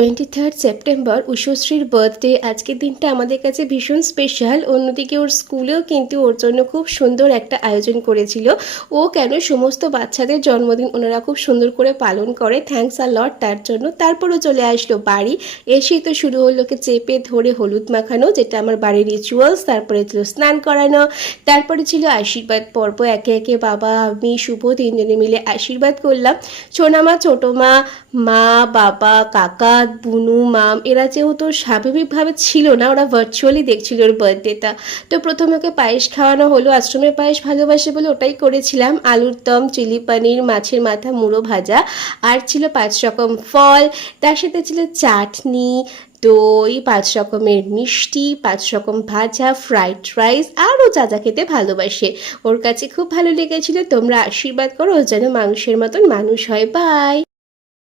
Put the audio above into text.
23 September উষশ্রীর birthday. আজকের দিনটা আমাদের কাছে ভীষণ স্পেশাল। অন্যদিকে ওর স্কুলেও কিন্তু ওর জন্য খুব সুন্দর একটা আয়োজন করেছিল। ও কেন সমস্ত বাচ্চাদের জন্মদিন ওনারা খুব সুন্দর করে পালন করে, থ্যাঙ্কস আ লট তার জন্য। তারপরও চলে আসলো বাড়ি, এসেই তো শুরু হলো ওকে চেপে ধরে হলুদ মাখানো, যেটা আমার বাড়ির রিচুয়ালস। তারপরে ছিল স্নান করানো, তারপরে ছিল আশীর্বাদ পর্ব। একে একে বাবা, আমি, শুভ তিনজনে মিলে আশীর্বাদ করলাম। সোনামা, ছোটো মা, মা, বাবা, কাকা, বুনু, মাম এরা যেহেতু স্বাভাবিকভাবে ছিল না, ওরা ভার্চুয়ালি দেখছিল ওর বার্থডেটা। তো প্রথমে ওকে পায়েস খাওয়ানো হলো, আশ্রমের পায়েস ভালোবাসে বলে ওটাই করেছিলাম। আলুর দম, চিলি পনির, মাছের মাথা, মুড়ো ভাজা, আর ছিল 5 রকম ফল। তার সাথে ছিল চাটনি, দই, 5 রকমের মিষ্টি, 5 রকম ভাজা, ফ্রাইড রাইস, আরও যা যা খেতে ভালোবাসে। ওর কাছে খুব ভালো লেগেছিল। তোমরা আশীর্বাদ করো ও যেন মাংসের মতন মানুষ হয়। বাই।